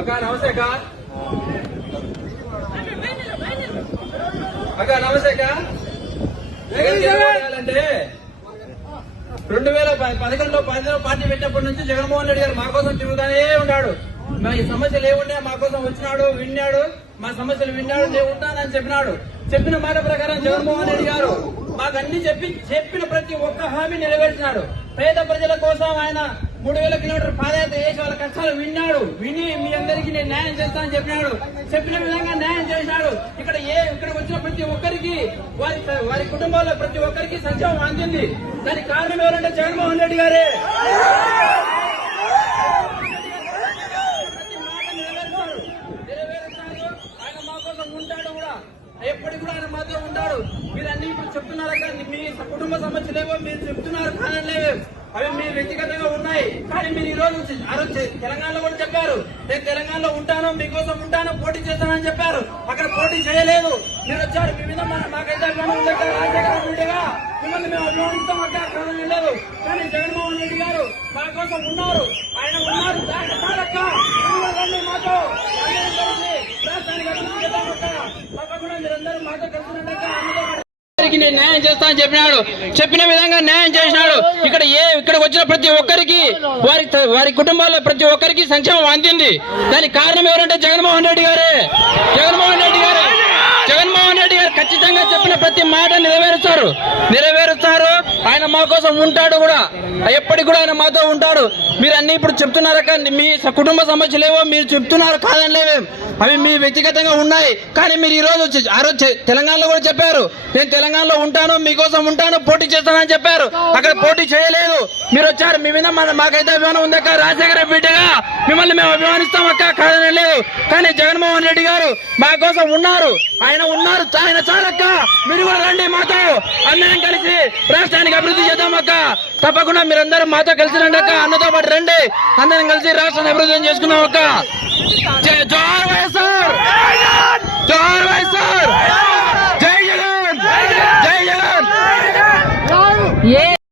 అక్క నమస్తే అక్క. అక్క నమస్తే అక్క. అంటే 2011లో పార్టీ పెట్టినప్పటి నుంచి జగన్మోహన్ రెడ్డి గారు మా కోసం తిరుగుతానే ఉన్నాడు. మా ఈ సమస్యలు ఏమున్నాయో మా కోసం వచ్చినాడు, విన్నాడు, మా సమస్యలు విన్నాడు, నేను ఉంటానని చెప్పినాడు. చెప్పిన మాట ప్రకారం జగన్మోహన్ రెడ్డి గారు మాకు అన్ని చెప్పిన ప్రతి ఒక్క హామీ నెరవేర్చినాడు. పేద ప్రజల కోసం ఆయన 3000 కిలోమీటర్ పాదయాత్ర చేసి వాళ్ళ కష్టాలు విని మీ అందరికీ నేను న్యాయం చేస్తానని చెప్పినాడు. చెప్పిన విధంగా న్యాయం చేసినాడు. ఇక్కడికి వచ్చిన ప్రతి ఒక్కరికి వారి కుటుంబాల్లో ప్రతి ఒక్కరికి సంక్షేమం అందింది. దానికి కారణం ఎవరంటే జగన్మోహన్ రెడ్డి గారే. ఆయన మా కోసం ఉంటాడు కూడా, ఎప్పటికి కూడా ఆయన మాతో ఉంటాడు. మీరు అన్ని ఇప్పుడు చెప్తున్నారు కదా, మీ కుటుంబ సమస్యలేవో మీరు చెప్తున్నారు, కారణలేవో అవి మీరు వ్యక్తిగతంగా ఉన్నాయి. కానీ మీరు ఈ రోజు తెలంగాణలో కూడా చెప్పారు, నేను తెలంగాణలో ఉంటాను, మీకోసం ఉంటాను, పోటీ చేస్తానని చెప్పారు. అక్కడ పోటీ చేయలేదు. మీరు వచ్చారు, మీ మీద మాకైతే రాజశేఖర రెడ్డిగా మిమ్మల్ని మేము అభిమానిస్తాం అంటే కారణం లేదు. కానీ జగన్మోహన్ రెడ్డి గారు మా కోసం ఉన్నారు, ఆయన ఉన్నారు. మాతో రాష్ట్రానికి అభివృద్ధి చేద్దామక్క. తప్పకుండా మీరందరూ మాతో కలిసినట్టు నేను న్యాయం చేస్తానని చెప్పినాడు. చెప్పిన విధంగా న్యాయం చేసినాడు. ఇక్కడికి వచ్చిన ప్రతి ఒక్కరికి వారి కుటుంబాల్లో ప్రతి ఒక్కరికి సంక్షేమం అందింది. దానికి కారణం ఎవరంటే జగన్మోహన్ రెడ్డి గారే. జగన్మోహన్ రెడ్డి గారు ఖచ్చితంగా చెప్పిన ప్రతి మాట నెరవేరుస్తారు. ఆయన మా కోసం ఉంటాడు కూడా, ఎప్పటికి కూడా ఆయన మాతో ఉంటాడు. మీరు అన్ని ఇప్పుడు చెప్తున్నారు కానీ మీ కుటుంబ సమస్యలేవో మీరు చెప్తున్నారు, కాదనిలేవే అవి మీ వ్యక్తిగతంగా ఉన్నాయి. కానీ మీరు ఈ రోజు తెలంగాణలో కూడా చెప్పారు, నేను తెలంగాణలో ఉంటాను, మీకోసం ఉంటాను, పోటీ చేస్తానని చెప్పారు. అక్కడ పోటీ చేయలేదు. మీరు వచ్చారు, మీ మీద మాకైతే అభిమానం ఉందక్క, రాజశేఖర బిడ్డగా మిమ్మల్ని మేము అభిమానిస్తాం అక్క, కాదని లేదు. కానీ జగన్మోహన్ రెడ్డి గారు మా కోసం ఉన్నారు, ఆయన ఉన్నారు, ఆయన చాలక్క. మీరు కూడా రండి, మాతో అందరం కలిసి రాష్ట్రానికి అభివృద్ధి చేద్దామక్క. తప్పకుండా మీరందరూ మాతో కలిసి రండి అక్క, అన్నతో పాటు రండి, అందరం కలిసి రాష్ట్రాన్ని అభివృద్ధి చేసుకున్నాం అక్క.